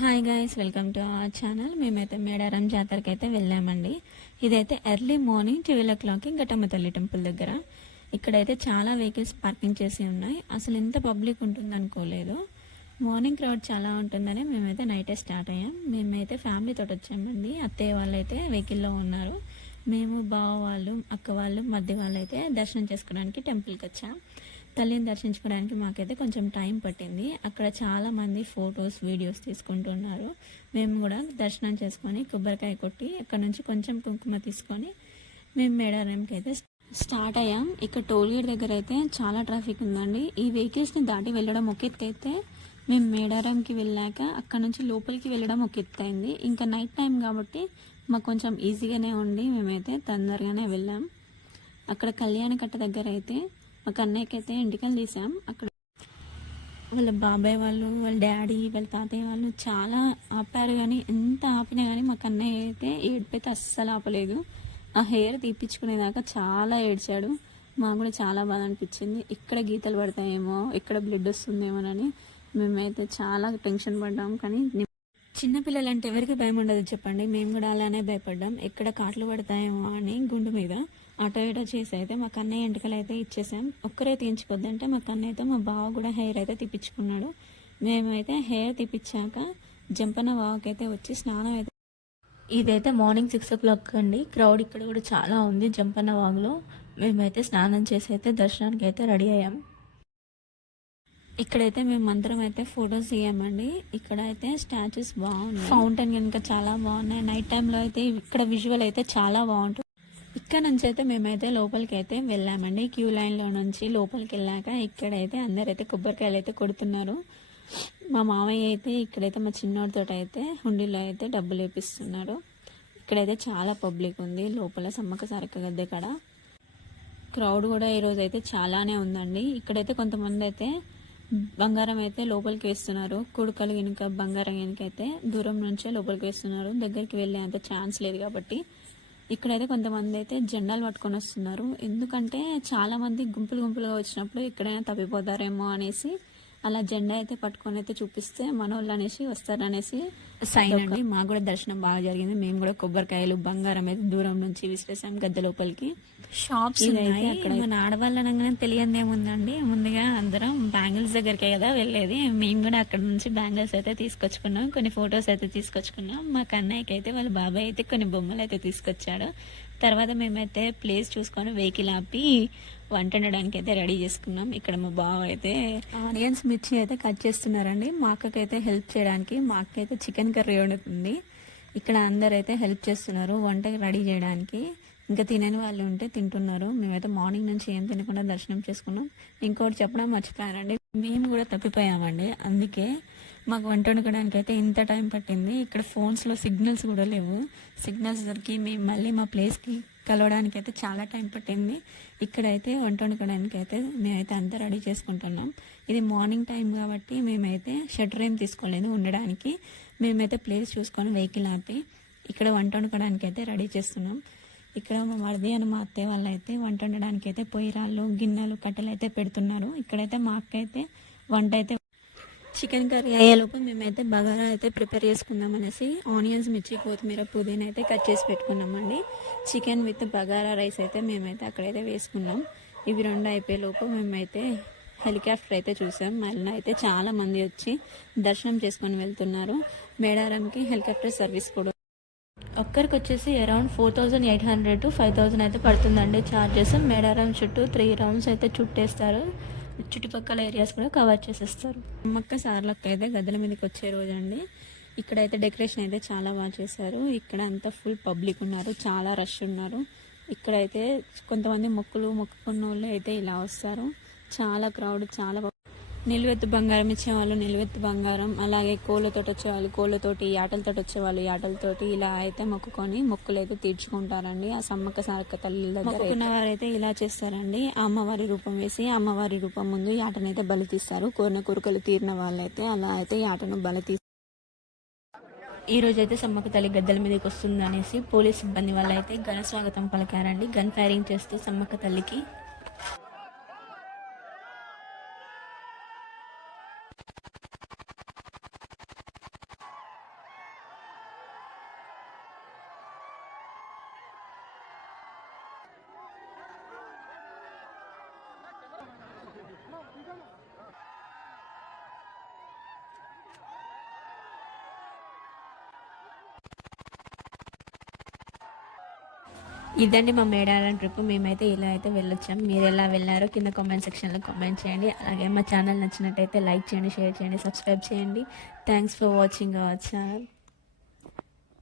Hi guys, welcome to our channel. మేమైతే మేడారం జాతరకి అయితే వెళ్ళామండి. ఇదైతే ఎర్లీ మార్నింగ్ 12 o'clock ఘటమ్మ తల్లి టెంపుల్ దగ్గర. ఇక్కడైతే చాలా వెహికల్స్ పార్కింగ్ చేసి ఉన్నాయి. అసలు ఎంత పబ్లిక్ ఉంటుంది అనుకోలేదు. మార్నింగ్ క్రౌడ్ చాలా ఉంటుందని మేమైతే నైటే స్టార్ట్ అయ్యాం. మేమైతే ఫ్యామిలీతో వచ్చామండి. అత్తయ్య వాళ్ళు అయితే వెహికల్లో ఉన్నారు. మేము బావ వాళ్ళు, అక్క వాళ్ళు, మధ్య వాళ్ళు అయితే దర్శనం చేసుకోవడానికి టెంపుల్కి వచ్చాం. తల్లిని దర్శించుకోవడానికి మాకైతే కొంచెం టైం పట్టింది. అక్కడ చాలామంది ఫొటోస్, వీడియోస్ తీసుకుంటున్నారు. మేము కూడా దర్శనం చేసుకొని కొబ్బరికాయ కొట్టి అక్కడ నుంచి కొంచెం కుంకుమ తీసుకొని మేము మేడారంకి అయితే స్టార్ట్ అయ్యాం. ఇక్కడ టోల్గేట్ దగ్గర అయితే చాలా ట్రాఫిక్ ఉందండి. ఈ వెహికల్స్ని దాటి వెళ్ళడం ఒక ఎత్తు అయితే మేము మేడారంకి వెళ్ళాక అక్కడ నుంచి లోపలికి వెళ్ళడం ఒక ఎత్తు అయింది. ఇంకా నైట్ టైం కాబట్టి మాకు కొంచెం ఈజీగానే ఉండి మేమైతే తొందరగానే వెళ్ళాం. అక్కడ కళ్యాణ కట్ట దగ్గర అయితే మా కన్నయ్యకి అయితే ఎంటికలు తీసాం. అక్కడ వాళ్ళ బాబాయ్ వాళ్ళు, వాళ్ళ డాడీ, వాళ్ళ తాతయ్య వాళ్ళు చాలా ఆపారు. కానీ ఎంత ఆపినా కానీ మా కన్నయ్య అయితే ఏడిపోతే అస్సలు ఆపలేదు. ఆ హెయిర్ తీపించుకునేదాకా చాలా ఏడ్చాడు. మాకు కూడా చాలా బాధ అనిపించింది. ఇక్కడ గీతలు పడతాయేమో, ఇక్కడ బ్లడ్ వస్తుందేమోనని మేమైతే చాలా టెన్షన్ పడ్డాం. కానీ చిన్నపిల్లలు అంటే ఎవరికి భయం ఉండదు చెప్పండి. మేము కూడా అలానే భయపడ్డాం. ఎక్కడ కాట్లు పడతాయేమో అని గుండు మీద అటో ఇటో చేసి అయితే మా కన్నయ్య ఎంటికలు అయితే ఇచ్చేసాం. ఒక్కరే తీయించుకోద్దంటే మా కన్నయ్యతో మా బావ కూడా హెయిర్ అయితే తీపించుకున్నాడు. మేమైతే హెయిర్ తీపించాక జంపన బావకైతే వచ్చి స్నానం అయితే, ఇదైతే మార్నింగ్ 6 o'clock అండి. క్రౌడ్ ఇక్కడ కూడా చాలా ఉంది జంపన్న వాగులో. మేమైతే స్నానం చేసి అయితే దర్శనానికి అయితే రెడీ అయ్యాం. ఇక్కడైతే మేము అందరం అయితే ఫొటోస్ తీయమండి. ఇక్కడ అయితే స్టాచ్యూస్ బాగున్నాయి, ఫౌంటైన్ కనుక చాలా బాగున్నాయి. నైట్ టైంలో అయితే ఇక్కడ విజువల్ అయితే చాలా బాగుంటుంది. ఇక్కడ నుంచి అయితే మేమైతే లోపలికి అయితే వెళ్ళామండి. క్యూ లైన్లో నుంచి లోపలికి వెళ్ళాక ఇక్కడైతే అందరైతే కొబ్బరికాయలు అయితే కొడుతున్నారు. మా మామయ్య అయితే ఇక్కడైతే మా చిన్నోడితో అయితే హుండీలో అయితే డబ్బులు వేపిస్తున్నారు. ఇక్కడైతే చాలా పబ్లిక్ ఉంది లోపల సమ్మక్క సారక్క గద్దె కాడ. క్రౌడ్ కూడా ఈరోజు అయితే చాలానే ఉందండి. ఇక్కడైతే కొంతమంది అయితే బంగారం అయితే లోపలికి వేస్తున్నారు. కుడుకలు వెనుక బంగారం వెనుక అయితే దూరం నుంచే లోపలికి వేస్తున్నారు. దగ్గరికి వెళ్ళే అంత ఛాన్స్ లేదు కాబట్టి ఇక్కడైతే కొంతమంది అయితే జెండాలు పట్టుకొని వస్తున్నారు. ఎందుకంటే చాలా మంది గుంపులు గుంపులుగా వచ్చినప్పుడు ఎక్కడైనా తప్పిపోతారేమో అనేసి అలా జెండా అయితే పట్టుకొని అయితే చూపిస్తే మనోళ్ళు అనేసి వస్తారనేసి సైన్ అండి. మాకు కూడా దర్శనం బాగా జరిగింది. మేము కూడా కొబ్బరికాయలు, బంగారం అయితే దూరం నుంచి విసిరేసాం గద్దె లోపలికి. షాప్స్ ఉన్నాయి అక్కడ. మన ఆడవాళ్ళు అనగానే తెలియదు ఏముందండి. ముందుగా అందరం బ్యాంగిల్స్ దగ్గరికే కదా వెళ్ళేది. మేము కూడా అక్కడ నుంచి బ్యాంగిల్స్ అయితే తీసుకొచ్చుకున్నాం. కొన్ని ఫొటోస్ అయితే తీసుకొచ్చుకున్నాం. మా కన్నయ్యకి అయితే వాళ్ళ బాబాయ్ అయితే కొన్ని బొమ్మలు అయితే తీసుకొచ్చాడు. తర్వాత మేమైతే ప్లేస్ చూసుకొని వెహికల్ ఆపి వంట వండడానికి అయితే రెడీ చేసుకున్నాం. ఇక్కడ మా బావ అయితే ఆనియన్స్, మిర్చి అయితే కట్ చేస్తున్నారండి. మా అక్కకైతే హెల్ప్ చేయడానికి. మా అక్క అయితే చికెన్ కర్రీ వండుతుంది. ఇక్కడ అందరైతే హెల్ప్ చేస్తున్నారు వంట రెడీ చేయడానికి. ఇంకా తినని వాళ్ళు ఉంటే తింటున్నారు. మేమైతే మార్నింగ్ నుంచి ఏం తినకుండా దర్శనం చేసుకున్నాం. ఇంకోటి చెప్పడం మర్చిపోయానండి, మేము కూడా తప్పిపోయామండి. అందుకే మాకు వంట వండుకోవడానికి అయితే ఇంత టైం పట్టింది. ఇక్కడ ఫోన్స్లో సిగ్నల్స్ కూడా లేవు. సిగ్నల్స్ దొరికి మేము మళ్ళీ మా ప్లేస్కి కలవడానికి అయితే చాలా టైం పట్టింది. ఇక్కడైతే వంట వండుకోవడానికి అయితే మేమైతే అంతా రెడీ చేసుకుంటున్నాం. ఇది మార్నింగ్ టైం కాబట్టి మేమైతే షట్టర్ ఏం తీసుకోలేదు ఉండడానికి. మేమైతే ప్లేస్ చూసుకొని వెహికల్ ఆపి ఇక్కడ వంట వండుకోవడానికి అయితే రెడీ చేస్తున్నాం. ఇక్కడ మా మరిది అని మా అత్తయ్య వాళ్ళు అయితే వంట వండడానికి అయితే పొయ్యిరాళ్ళు, గిన్నెలు, కట్టెలు అయితే పెడుతున్నారు. ఇక్కడైతే మా అక్క అయితే వంట అయితే చికెన్ కర్రీ అయ్యేలోపు మేమైతే బగారా అయితే ప్రిపేర్ చేసుకుందాం అనేసి ఆనియన్స్, మిర్చి, కొత్తిమీర, పుదీనా అయితే కట్ చేసి పెట్టుకున్నామండి. చికెన్ విత్ బగారా రైస్ అయితే మేమైతే అక్కడైతే వేసుకున్నాం. ఇవి రెండు అయిపోయేలోపు మేమైతే హెలికాప్టర్ అయితే చూసాం. మళ్ళీ అయితే చాలా మంది వచ్చి దర్శనం చేసుకొని వెళ్తున్నారు. మేడారంకి హెలికాప్టర్ సర్వీస్ కూడా ఒక్కరికి వచ్చేసి అరౌండ్ 4,800 to 5,000 అయితే పడుతుందండి ఛార్జెస్. మేడారం చుట్టూ 3 rounds అయితే చుట్టేస్తారు. చుట్టుపక్కల ఏరియాస్ కూడా కవర్ చేసేస్తారు. అమ్మక్క సార్లక్క అయితే గద్దెల మీదకి వచ్చే రోజు అండి. ఇక్కడైతే డెకరేషన్ అయితే చాలా బాగా చేశారు. ఇక్కడ అంతా ఫుల్ పబ్లిక్ ఉన్నారు, చాలా రష్ ఉన్నారు. ఇక్కడైతే కొంతమంది మొక్కుకున్న వాళ్ళు అయితే ఇలా వస్తారు. చాలా క్రౌడ్, చాలా నిలువెత్తు బంగారం ఇచ్చేవాళ్ళు నిలువెత్తు బంగారం, అలాగే కోళ్ళతోటి వచ్చేవాళ్ళు కోళ్ళతోటి, యాటలతోటి వచ్చేవాళ్ళు యాటలతోటి, ఇలా అయితే మొక్కుకొని మొక్కులు అయితే తీర్చుకుంటారండి. ఆ సమ్మక్క సారక్క తల్లి దగ్గర వారైతే ఇలా చేస్తారండి. అమ్మవారి రూపం వేసి అమ్మవారి రూపం ముందు యాటనైతే బలి తీస్తారు. కోరిన కోరికలు తీరిన వాళ్ళైతే అలా అయితే యాటను బలి తీస్తారు. ఈ రోజు అయితే సమ్మక్క తల్లి గద్దెల మీదకి వస్తుంది అనేసి పోలీస్ సిబ్బంది వాళ్ళు అయితే ఘన స్వాగతం పలికారండి. గన్ ఫైరింగ్ చేస్తూ సమ్మక్క తల్లికి. ఇదండి మా మేడారం ట్రిప్. మేమైతే ఇలా అయితే వెళ్ళొచ్చాం. మీరు ఎలా వెళ్ళారో కింద కామెంట్ సెక్షన్లో కామెంట్ చేయండి. అలాగే మా ఛానల్ నచ్చినట్టయితే లైక్ చేయండి, షేర్ చేయండి, సబ్స్క్రైబ్ చేయండి. Thanks for watching our channel.